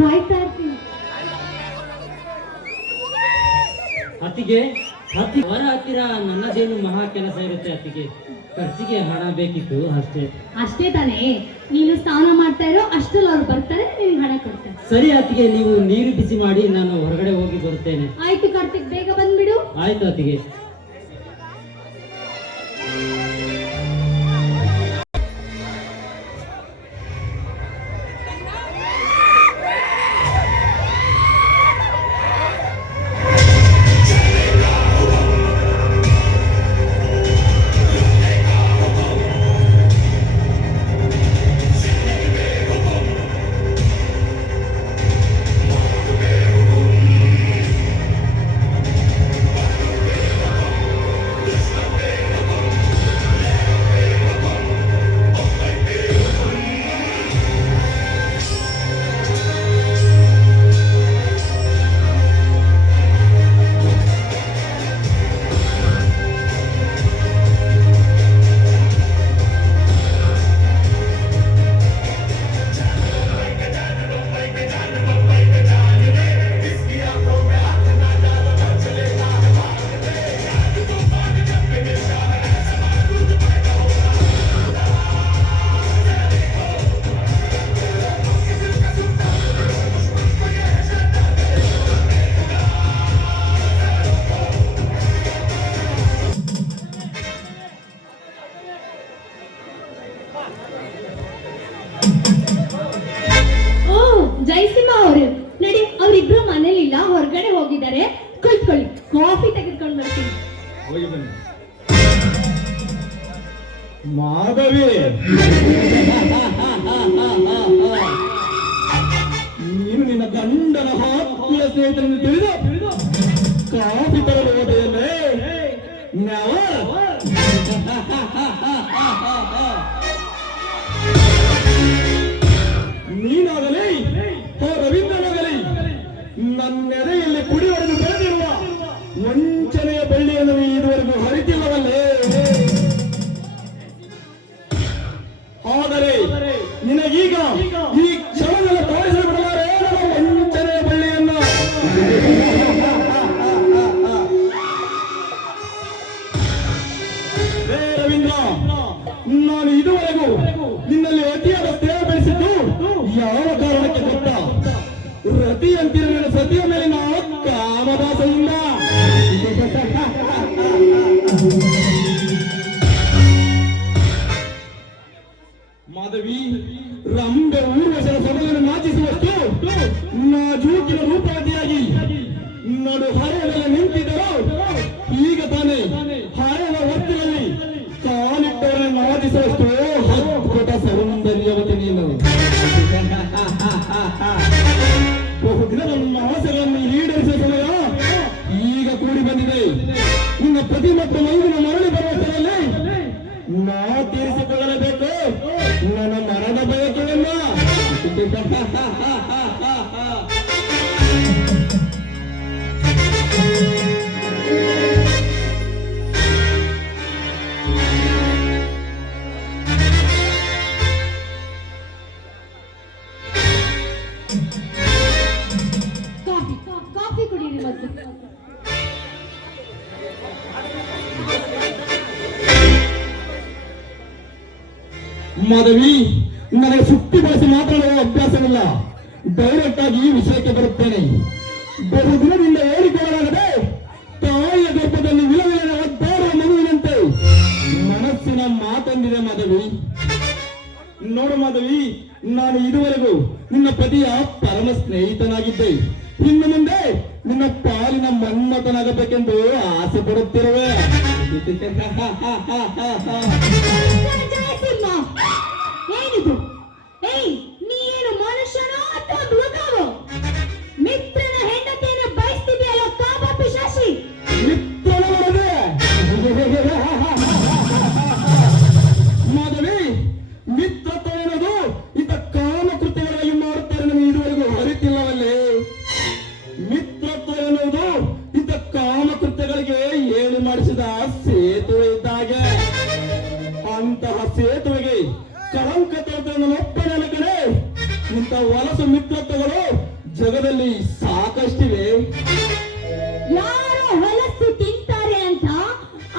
ಕಾಯ್ತಾ ಇರ್ತೀನಿ. ಅತ್ತಿಗೆ ಅವರ ಹತ್ತಿರ ನನ್ನದೇನು ಮಹಾ ಕೆಲಸ ಇರುತ್ತೆ ಅತ್ತಿಗೆ. ಖರ್ಚಿಗೆ ಹಣ ಬೇಕಿತ್ತು ಅಷ್ಟೇ. ಅಷ್ಟೇ ತಾನೇ, ನೀನು ಸ್ನಾನ ಮಾಡ್ತಾ ಇರೋ ಅಷ್ಟರಲ್ಲಿ ಅವ್ರು ಬರ್ತಾರೆ, ನಿನ್ಗೆ ಹಣ ಕೊಡ್ತಾರೆ. ಸರಿ ಅತ್ತಿಗೆ, ನೀವು ನೀರು ಬಿಸಿ ಮಾಡಿ, ನಾನು ಹೊರಗಡೆ ಹೋಗಿ ಬರುತ್ತೇನೆ. ಆಯ್ತು ಕಾರ್ತಿಕ್, ಬೇಗ ಬಂದ್ಬಿಡು. ಆಯ್ತು ಅತ್ತಿಗೆ. ಓ ಜಯಸಿಂಹ ಅವರು ನಡಿ, ಅವರಿಬ್ರು ಮನೇಲಿಲ್ಲ, ಹೊರಗಡೆ ಹೋಗಿದ್ದಾರೆ. ಕುಳಿತುಕೊಳ್ಳಿ, ಕಾಫಿ ತೆಗೆದುಕೊಂಡು ಬರ್ತೀನಿ. ಹೋಗಿ ಬನ್ನಿ. ಮಾಧವಿ, ನೀನು ನಿನ್ನ ಗಂಡನ ಆತ್ಮೀಯ ಸ್ನೇಹಿತರನ್ನು ತಿಳಿದು ಕಾಫಿ ತರಲು ಹೋದೆಯಲ್ಲೇ? ನೀನಾಗಲಿ ರವೀಂದ್ರನಾಗಲಿ ನನ್ನೆದೆಯಲ್ಲಿ ಕುಡಿ ಹೊಡೆದು ಬೆಳೆದಿರುವ ವಂಚನೆಯ ಬಳ್ಳಿಯನ್ನು ಇದುವರೆಗೂ ಹರಿತಿಲ್ಲವಲ್ಲೇ? ಆದರೆ ನಿನಗೀಗ ಈ ಕ್ಷಣಗಳ ತೋರಿಸಲು ಬಿಡಲಾರೆ ವಂಚನೆಯ ಬಳ್ಳಿಯನ್ನು. ರವೀಂದ್ರ, ನಾನು ಇದುವರೆಗೂ ನಿನ್ನಲ್ಲಿ ಅತಿಯಾದ ಸ್ನೇಹ ಬೆಳೆಸಿದ್ದು ಯಾವ ಕಾರಣಕ್ಕೆ ಗೊತ್ತಾ? ರತಿ ಅಂತಿರ ನನ್ನ ಸತಿಯ ಮೇಲಿನ ಕಾಮದಾಸೆಯಿಂದ. ಮಾಧವಿ, ರಂಬೆ ಊರ್ವಶನ ಸೊಬಗನ್ನು ನಾಚಿಸುವಷ್ಟು ನಾಜೂಕಿನ ರೂಪವತಿಯಾಗಿ ನಡು ಹರೆಯದಲ್ಲಿ ನಿಂತಿದ್ದರು. ಈಗ ತಾನೇ ಹರೆಯ ಹೊತ್ತಿನಲ್ಲಿ ಕಾಲಿಟ್ಟವರನ್ನು ನಾಚಿಸುವಷ್ಟು ಅದ್ಭುತ ಸೌಂದರ್ಯವತಿ ನೀನು. ಬಹುದಿನದ ನನ್ನ ಆಸೆಗಳನ್ನು ಈಡೇರಿಸುವ ಸಮಯ ಈಗ ಕೂಡಿ ಬಂದಿದೆ. ನಿನ್ನ ಪ್ರತಿ ಮತ್ತು ಮೈದಿನ ಮರಳಿ ಬರುವಷ್ಟರಲ್ಲಿ ನಾ ತೀರಿಸಿಕೊಳ್ಳಲೇಬೇಕು ನನ್ನ ಮರದ ಬಯಕೆಯನ್ನ. ಕಾಫಿ ಕಾಫಿ ಕುಡೀರಿ ಮೊದಲು. ಮಾಧವಿ, ನನಗೆ ಸುತ್ತಿ ಬಳಸಿ ಮಾತನಾಡುವ ಅಭ್ಯಾಸವಿಲ್ಲ. ಡೈರೆಕ್ಟ್ ಆಗಿ ಈ ವಿಷಯಕ್ಕೆ ಬರುತ್ತೇನೆ. ಬಹುದಿನದಿಂದ ಹೇಳಿಕೊಳ್ಳಲಾಗದೆ ತಾಯಿಯ ಗರ್ಭದಲ್ಲಿ ವಿಲವಿಲನೆ ಒದ್ದಾಡುವ ಮಗುವಿನಂತೆ ಮನಸ್ಸಿನ ಮಾತಂದಿದೆ ಮಾಧವಿ. ನೋಡು ಮಾಧವಿ, ನಾನು ಇದುವರೆಗೂ ನಿನ್ನ ಪತಿಯ ಪರಮ ಸ್ನೇಹಿತನಾಗಿದ್ದೆ. ಇನ್ನು ಮುಂದೆ ನಿನ್ನ ಪಾಲಿನ ಮನ್ಮಥನಾಗಬೇಕೆಂದು ಆಸೆ ಪಡುತ್ತಿರುವೆ. ಜಯಸಿಂಹ, ಏನಿದು? ಏಯ್, ನೀನು ಮನುಷ್ಯನೋ ಅಥವಾ ಮೃಗವೋ? ಮಿತ್ರನ ಹೆಂಡತಿಯನ್ನು ಬಯಸ್ತಿದೆಯಲ್ಲ ಕಾಮ ಪಿಶಾಚಿ. ಮಿತ್ರನ ಒಳಗೆ ಮಾಧವಿ, ಮಿತ್ರತ್ವ ಎನ್ನುವುದು ಇಂಥ ಕಾಮಕೃತ್ಯಗಳಾಗಿ ಮಾಡುತ್ತಾರೆ ನನಗೆ ಇದುವರೆಗೂ ಅರಿತಿಲ್ಲವಲ್ಲೇ? ಮಿತ್ರತ್ವ ಎನ್ನುವುದು ಇಂಥ ಕಾಮಕೃತ್ಯಗಳಿಗೆ ಹೇಳಿ ಮಾಡಿಸಿದ ಸೇತುವೆ ಇದ್ದಾಗೆ. ಅಂತಹ ಸೇತುವೆಗೆ ಕಳಂಕ ತೋರಿದ ಒಪ್ಪನೆ ಕಡೆ ಇಂಥ ವಲಸು ಮಿತ್ರತ್ವಗಳು ಜಗದಲ್ಲಿ ಸಾಕಷ್ಟಿವೆ. ಯಾರು ಹೊಲಸು ತಿಂತಾರೆ ಅಂತ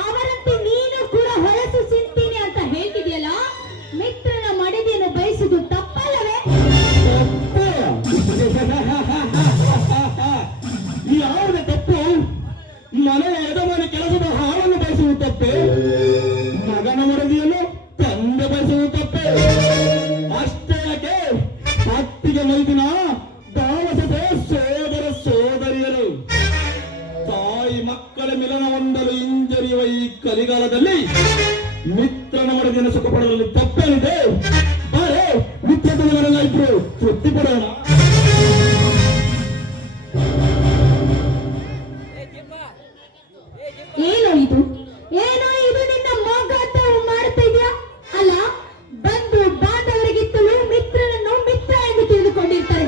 ಅವರಂತೆ ನೀನು ಕೂಡ ಹೊಲಸು ತಿಂತೀನಿ ಅಂತ ಹೇಳ್ತಿದ್ಯಲ್ಲ, ಮಿತ್ರನ ಮಡದಿಯನ್ನು ಬಯಸುವುದು ತಪ್ಪಲ್ಲವೇ? ತಪ್ಪು. ಯಾವುದೇ ತಪ್ಪು? ಮನೆಯ ಯಜಮಾನಿ ಕೆಲಸದ ಹಾಳನ್ನು ಬಯಸುವುದು ತಪ್ಪೆ? ಮಗನ ಮಡದಿಯನ್ನು ತಂದೆ ಬಯಸುವುದು ತಪ್ಪೆ? ಅಷ್ಟೇ ಯಾಕೆ, ಹತ್ತಿಗೆ ಮೈದಿನ ಬಾಲಸದೆ ಸೋದರ ಸೋದರಿಯರು ತಾಯಿ ಮಕ್ಕಳ ಮಿಲನ ಹೊಂದಲು ಹಿಂಜರಿಯುವ ಈ ಕಲಿಗಾಲದಲ್ಲಿ ಮಿತ್ರನ ಮಡದಿಯನ್ನು ಸುಖ ಪಡೆಯಲು ತಪ್ಪೇನಿದೆ? ಬಾರೆ, ಮಿತ್ರನ ಇಬ್ರು ತೃಪ್ತಿ ಪಡೋಣ. ಏನೋ ಇದು, ಏನೋ ಇದು ನಿನ್ನ ಮೊಗ್ಗಾಟ ಮಾಡ್ತಾ ಇದೆಯಾ? ಅಲ್ಲ, ಬಂಧು ಬಾಂಧವರಿಗಿತ್ತಲೂ ಮಿತ್ರನನ್ನು ಮಿತ್ರ ಎಂದು ತಿಳಿದುಕೊಂಡಿರ್ತಾರೆ.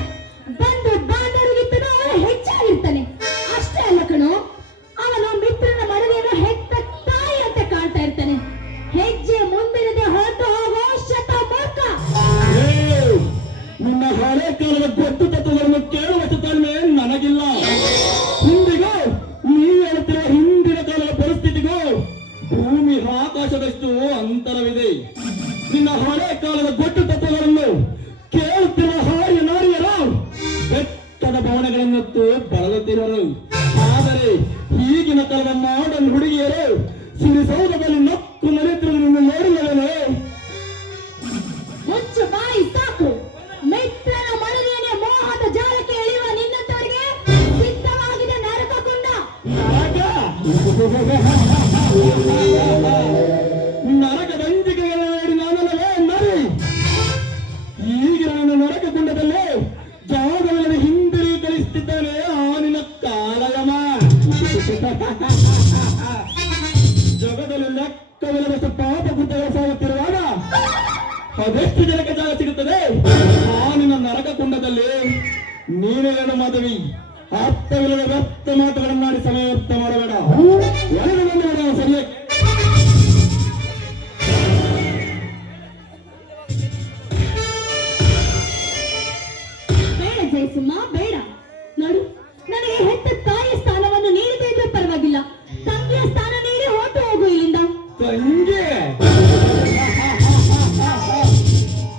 ಬಂಧು ಬಾಂಧವರಿಗಿತ್ತಲೂ ಅವನು ಹೆಚ್ಚಾಗಿರ್ತಾನೆ. ಅಷ್ಟೇ ಅಲ್ಲ ಕಣೋ, ಅವನು ಮಿತ್ರನ ಮಡದಿಯನ್ನು ಹೆತ್ತ ತಾಯಿ ಅಂತ ಕಾಣ್ತಾ ಇರ್ತಾನೆ. ಹೆಜ್ಜೆ ಮುಂದಿನದೆ ಹೊರಟು ಹೋಗೋ ಶತ ಮೂರ್ಖ. ಏ, ನಿನ್ನ ಹಳೆ ಕಾಲದ ಗೊತ್ತು ತತ್ವಗಳನ್ನು ಕೇಳುವಷ್ಟು ತಾಳ್ಮೆ ನನಗಿಲ್ಲ. ಹಿಂದಿಗೂ ನೀ ಹೇಳುತ್ತಿರುವ ಹಿಂದಿನ ಕಾಲದ ಪರಿಸ್ಥಿತಿಗೂ ಭೂಮಿ ಆಕಾಶದಷ್ಟು ಅಂತರವಿದೆ. ನಿನ್ನ ಹಳೆ ಕಾಲದ ಗೊತ್ತು ತತ್ವಗಳನ್ನು ಕೇಳುತ್ತಿರುವ ಹಾರಿಯ ನಾರಿಯರು ಬೆಟ್ಟದ ಭವನಗಳನ್ನತ್ತು ಬಳಲುತ್ತಿರುವರು. ಆದರೆ ಈಗಿನ ಕಾಲದ ಮಾಡರ್ನ್ ಹುಡುಗಿಯರು ಸಿರಿಸೌಧದಲ್ಲಿ ನಕ್ಕು ನಲಿಯುತ್ತಿರುವುದನ್ನು ನೋಡಿಲ್ಲವೇ? ಮುಚ್ಚು ಬಾಯಿ, ಸಾಕು. ಮಿತ್ರನ ಮಡದಿಯನ್ನೇ ಮೋಹದ ಜಾಲಕ್ಕೆ ಎಳೆಯುವ ನಿನ್ನಂತವರಿಗೆ ಸಿದ್ಧವಾಗಿದೆ ನರಕ ಕುಂಡ. ನರಕ ದಂಜಿಕೆಗಳ ನೋಡಿ ನಾನಲ್ಲವೇ ನರಿ? ಈಗ ನನ್ನ ನರಕ ಕುಂಡದಲ್ಲಿ ಜಾಗವನ್ನು ಹಿಂದಿರುಗಿ ಕಳಿಸುತ್ತಿದ್ದಾನೆ ಆನಿನ ಕಾಲಯಮ. ಜಗದಲ್ಲಿ ಲೆಕ್ಕವಿಲ್ಲದಷ್ಟು ಪಾಪ ಕೃತ್ಯಗಳು ಸಾಗುತ್ತಿರುವಾಗ ಅದೆಷ್ಟು ಜನಕ್ಕೆ ಜಾಗ ಸಿಗುತ್ತದೆ? ಆನಿನ ನರಕ ಕುಂಡದಲ್ಲಿ ನೀನೇನು ಮಾಧವಿ? ಅರ್ಥವಿಲ್ಲದ ವ್ಯರ್ಥ ಮಾತುಗಳನ್ನಾಡಿ ಸಮಯ ವ್ಯರ್ಥ ಮಾಡಬೇಡ. ಒಳಗೆ ಬಂದು ಬಿಡ ಸರಿಯಾಗಿ. ಬೇಡ ಜಯಸಿಂಹ, ಬೇಡ. ನೋಡು, ನನಗೆ ಹೆತ್ತ ತಾಯಿಯ ಸ್ಥಾನವನ್ನು ನೀಡದೇ ಇದ್ರೂ ಪರವಾಗಿಲ್ಲ. ತಂಗಿಯ ಸ್ಥಾನ ನೀಡಿ ಹೊರಟು ಹೋಗು ಇಲ್ಲಿಂದ. ತಂಗಿ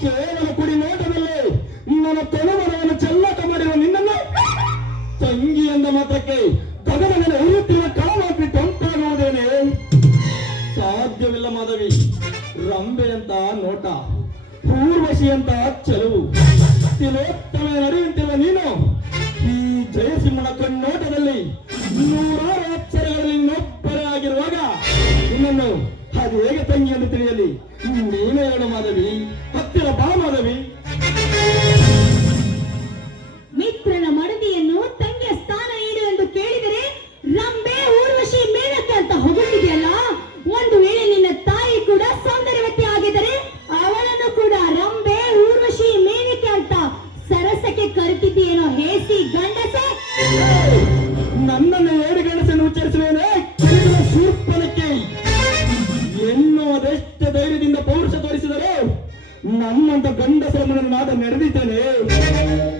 ಕೇವಲ ಕುಡಿ ನೋಟದಲ್ಲಿ ನನ್ನ ತೊಲಮರವನ್ನು ಚೆಲ್ಲಾಟ ಮಾಡಿರುವ ನಿನ್ನನ್ನು ತಂಗಿ ಎಂದ ಮಾತ್ರಕ್ಕೆ ಭಗವನ ಉರಿಯುತ್ತಿರುವ ಕಾಲಕ್ಕೆ ತಂಪಾಗುವುದೇನೆ? ಸಾಧ್ಯವಿಲ್ಲ ಮಾಧವಿ. ರಂಬೆ ಅಂತ ನೋಟ, ಊರ್ವಶಿ ಅಂತ ಚೆಲುವು, ತಿಲೋತ್ತಮ ನಡೆಯುತ್ತಿರುವ ನೀನು ಈ ಜಯಸಿಂಹನ ಕಣ್ಣೋಟದಲ್ಲಿ ನೂರಾರು ಅಕ್ಷರಗಳಲ್ಲಿ ಇನ್ನೊಬ್ಬರೇ ಆಗಿರುವಾಗ ನಿನ್ನನ್ನು ಅದು ಹೇಗೆ ತಂಗಿ ಎಂದು ತಿಳಿಯಲಿ? ನೀನೇ ಹೇಳು ಮಾಧವಿ, ಹತ್ತಿರ ಬಾ ಮಾಧವಿ. ಮಿತ್ರನ ಮಡದಿಯನ್ನು ತಂಗಿಯ ಸ್ಥಾನ ನೀಡು ಎಂದು ಕೇಳಿದರೆ ರಂಬೆ, ಊರ್ವಶಿ, ಮೇನಕೆ ಅಂತ ಹೊಗಳ್ತಿದೆಯಲ್ಲ. ಒಂದು ವೇಳೆ ನಿನ್ನ ತಾಯಿ ಕೂಡ ಸೌಂದರ್ಯವತಿ ಆಗಿದ್ದರೆ ಅವಳನ್ನು ಕೂಡ ರಂಬೆ, ಊರ್ವಶಿ, ಮೇನಕೆ ಅಂತ ಸರಸಕ್ಕೆ ಕರೆತಿದ್ದೀಯೇನೋ ಹೇಸಿ ಗಂಡಸೆ. ನನ್ನನ್ನು ಏಳು ಗಣಸನ್ನು ಉಚ್ಚರಿಸುವೇನೆ ಶೂರ್ಪಣಕ್ಕೆ ಎನ್ನುವುದೆಷ್ಟು ಧೈರ್ಯದಿಂದ ಪೌರುಷ ತೋರಿಸಿದರೆ ನಮ್ಮಂತ ಗಂಡಸರ ನಾದ ನಡೆದಿದ್ದೇನೆ.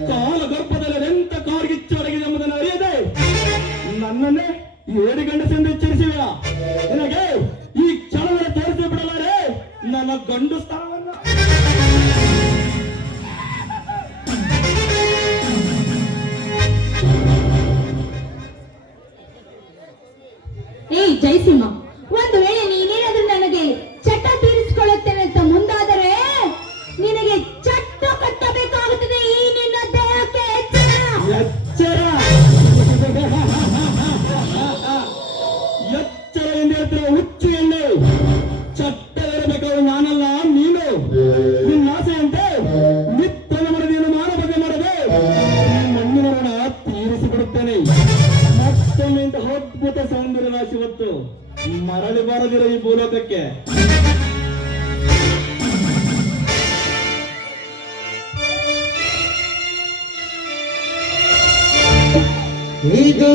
ಕಾಲ ಗರ್ಭದಲ್ಲಿ ಎಂತ ಕಾರ್ಗಿಚ್ಚು ಅಡಗಿದೆ ಎಂಬುದನ್ನು ಅರಿಯದೆ ನನ್ನನ್ನೇ ಏಳು ಗಂಡಸೆಂದು ಎಚ್ಚರಿಸಿವೆಯಾ? ನಿನಗೆ ಈ ಕ್ಷಣವನ್ನು ತೋರಿಸಿ ಬಿಡಲಾರೆ ನನ್ನ ಗಂಡು ಸ್ಥಾನವನ್ನು. ಏಯ್ ಜಯಸಿಂಹ, ಒಂದು ವೇಳೆ ನೀನೇನಾದ್ರೂ ನನಗೆ ಚಟ ತೀರಿಸಿಕೊಳ್ಳುತ್ತೇನೆ ಅಂತ ಮುಂದಾದರೆ ನಿನಗೆ ಚಟ್ಟ ಕಟ್ಟಬೇಕಾಗುತ್ತದೆ ಈ ನಿನ್ನ ದೇಹಕ್ಕೆ. ಎಚ್ಚರ ಎಚ್ಚರ ಎಂದು ಹೇಳ್ತಿರುವ ಹುಚ್ಚು ಎಣ್ಣೆ ಚಟ್ಟವಿರಬೇಕಾದ ನಾನಲ್ಲ ನೀನು. ನಿನ್ನ ಆಸೆಯಂತೆ ಮಿತ್ರನ ಮಡದಿಯನ್ನು ಮಾನಭಂಗ ಮಾಡದೆ ಮಣ್ಣಿನ ಋಣ ತೀರಿಸಿಬಿಡುತ್ತೇನೆ. ಮತ್ತೊಮ್ಮೆ ಇಂತಹ ಅದ್ಭುತ ಸೌಂದರ್ಯ ರಾಶಿ ಹೊತ್ತು ಮರಳಿ ಬಾರದಿರೋ ಈ ಭೂಲೋಕಕ್ಕೆ. ಇದು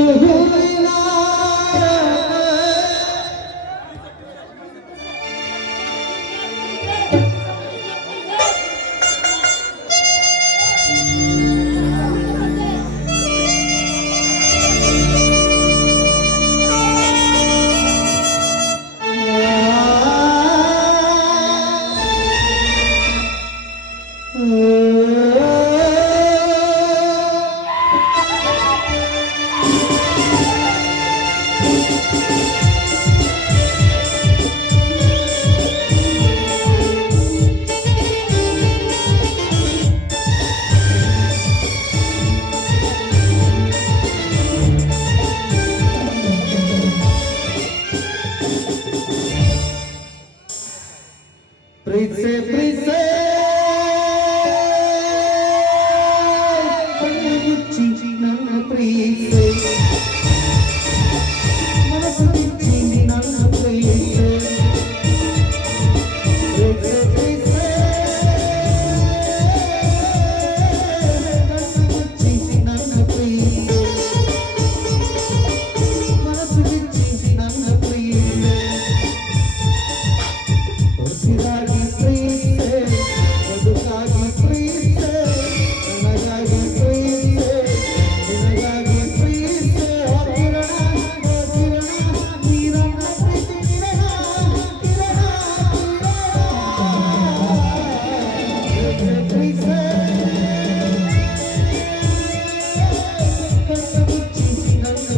ಪ್ರೀತ್ಸೆ ಪ್ರೀತ್ಸೆ ಕಣ್ಣು ಮುಚ್ಚಿ ನನ್ನ ಪ್ರೀತ್ಸೆ ಮನಸ್ಸು ಬಿಚ್ಚಿ ನನ್ನ ಪ್ರೀತ್ಸೆ ಪ್ರೀತ್ಸೆ ಪ್ರೀತ್ಸೆ ಕಣ್ಣು ಮುಚ್ಚಿ ನನ್ನ ಪ್ರೀತ್ಸೆ ಮನಸ್ಸು ಬಿಚ್ಚಿ ನನ್ನ ಪ್ರೀತ್ಸೆ ಹೊಸದಾಗಿ ಪ್ರೀತ್ಸೆ ಬದುಕಾಗಿ ಪ್ರೀತ್ಸೆ ನನಗಾಗಿ ಪ್ರೀತ್ಸೆ ನಿನಗಾಗಿ ಪ್ರೀತ್ಸೆ ಕಿರಣ ಕಿರಣ ನೀರನ್ನ ಪ್ರೀತಿ ಕಿರಣ ಕಿರಣ ಪ್ರೀತ್ಸೆ ಕಣ್ಣು ಮುಚ್ಚಿ ನನ್ನ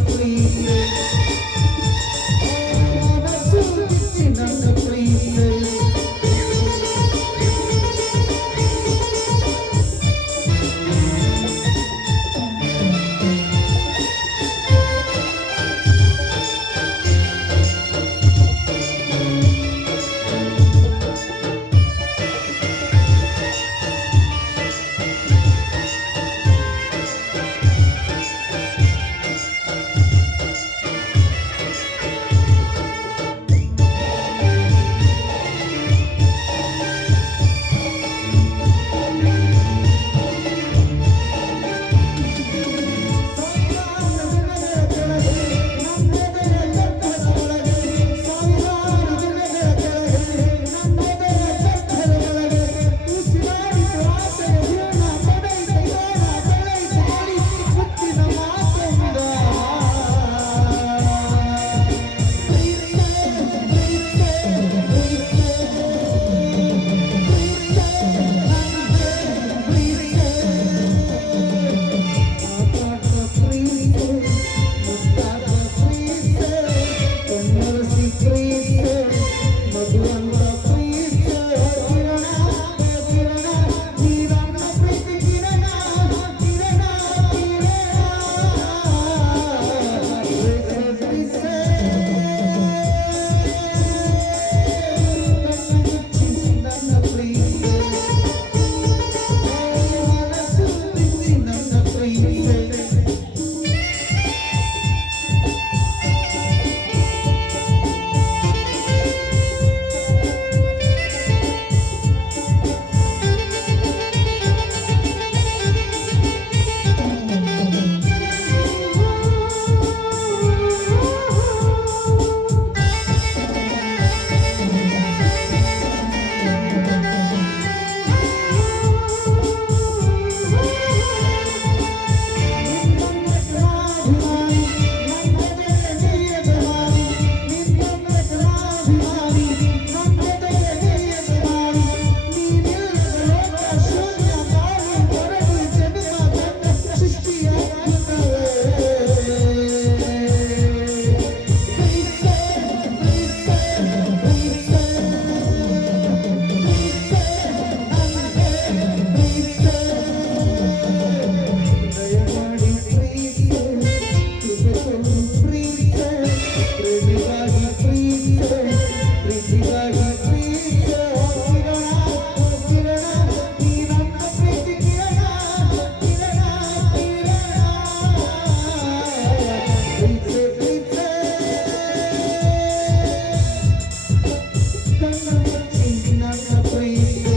ಪ್ರೀತ್ಸೆ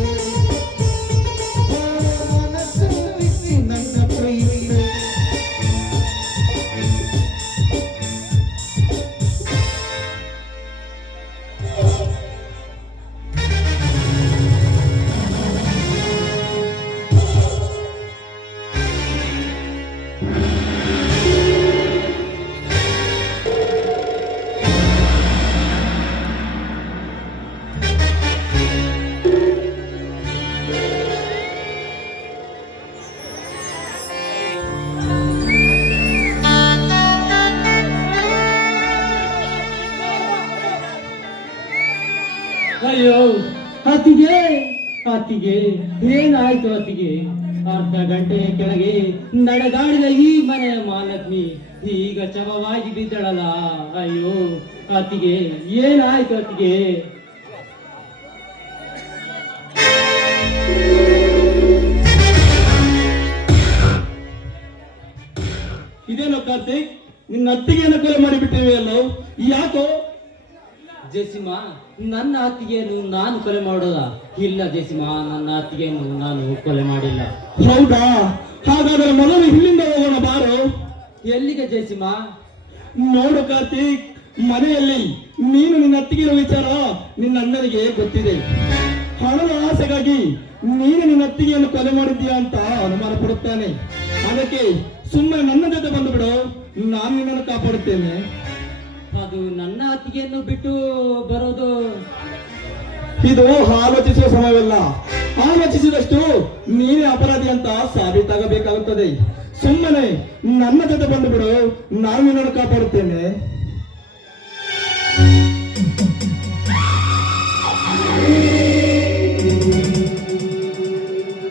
ಮನಸ್ಸು ಬಿಚ್ಚಿ ನನ್ನ ಪ್ರೀತ್ಸೆ ಅಯ್ಯೋ ಅತ್ತಿಗೆ ಅತ್ತಿಗೆ ಏನಾಯ್ತು ಅತ್ತಿಗೆ? ಅರ್ಧ ಗಂಟೆಯ ಕೆಳಗೆ ನಡೆದಾಡಿದ ಈ ಮನೆಯ ಮಹಾಲಕ್ಷ್ಮಿ ಈಗ ಶವವಾಗಿ ಬಿದ್ದಳಲ್ಲ. ಅಯ್ಯೋ ಅತ್ತಿಗೆ ಏನಾಯ್ತು ಅತ್ತಿಗೆ? ಇದೇನೋ ಕಾರ್ತಿಕ್, ನಿನ್ನ ಅತ್ತಿಗೆಯನ್ನು ಕೊಲೆ ಮಾಡಿಬಿಟ್ಟಿವೆಯಲ್ಲೋ, ಯಾಕೋ? ಜೇಸಿಮ, ನನ್ನ ಅತ್ತಿಗೆಯನ್ನು ನಾನು ಕೊಲೆ ಮಾಡೋದ? ಇಲ್ಲ ಜೇಸಿಮ, ನನ್ನ ಅತ್ತಿಗೆಯನ್ನು ನಾನು ಕೊಲೆ ಮಾಡಿಲ್ಲ. ಹೌದಾ? ಹಾಗಾದರೆ ಮೊದಲು ಇಲ್ಲಿಂದ ಹೋಗೋಣ ಬಾರೋ. ಎಲ್ಲಿಗೆ ಜೇಸಿಮ? ನೋಡು ಕಾರ್ತಿಕ್, ಮನೆಯಲ್ಲಿ ನೀನು ನಿನ್ನ ಅತ್ತಿಗೆ ವಿಚಾರ ನಿನ್ನ ಅಣ್ಣನಿಗೆ ಗೊತ್ತಿದೆ. ಹಣದ ಆಸೆಗಾಗಿ ನೀನು ನಿನ್ನ ಅತ್ತಿಗೆಯನ್ನು ಕೊಲೆ ಮಾಡಿದ್ದೀಯಾ ಅಂತ ಅನುಮಾನ ಪಡುತ್ತಾನೆ. ಅದಕ್ಕೆ ಸುಮ್ಮನೆ ನನ್ನ ಜೊತೆ ಬಂದು ಬಿಡು, ನಾನು ನಿನ್ನನ್ನು ಕಾಪಾಡುತ್ತೇನೆ. ಅದು ನನ್ನ ಅತ್ತಿಗೆಯನ್ನು ಬಿಟ್ಟು ಬರೋದು ಇದು ಆಲೋಚಿಸುವ ಸಮಯವಲ್ಲ. ಆಲೋಚಿಸಿದಷ್ಟು ನೀನೇ ಅಪರಾಧಿ ಅಂತ ಸಾಬೀತಾಗಬೇಕಾಗುತ್ತದೆ. ಸುಮ್ಮನೆ ನನ್ನ ಜೊತೆ ಬಂದು ಬಿಡು, ನಾನು ನಿನ್ನನ್ನು ಕಾಪಾಡುತ್ತೇನೆ.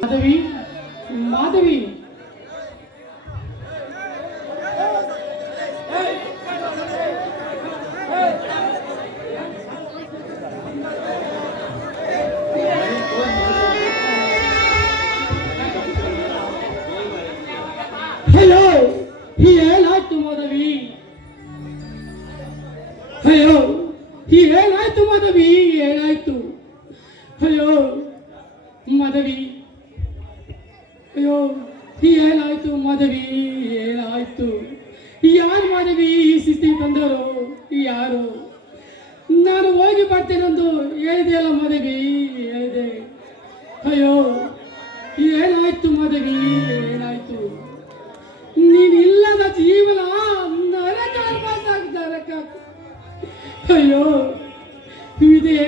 ಮಾಧವಿ, ಮಾಧವಿ, ಅಯ್ಯೋ ಏನಾಯ್ತು ಮಾಧವಿ? ಅಯ್ಯೋ ಏನಾಯ್ತು ಮಾಧವಿ? ಏನಾಯ್ತು? ಅಯ್ಯೋ ಮಾಧವಿ, ಅಯ್ಯೋ ಏನಾಯ್ತು ಮಾಧವಿ? ಏನಾಯ್ತು? ಯಾರು ಮಾಧವಿ ಈ ಸ್ಥಿತಿ ತಂದರು? ಯಾರು? ನಾನು ಹೋಗಿ ಬರ್ತೇನೆಂದು ಹೇಳಿದೆಯಲ್ಲ ಮಾಧವಿ, ಹೇಳಿದೆ. ಅಯ್ಯೋ ಏನಾಯ್ತು ಮಾಧವಿ? ಏನಾಯ್ತು? ನೀನಿಲ್ಲದ ಜೀವನ ನರಕ ನರಕ. ಅಯ್ಯೋ ಇದೆ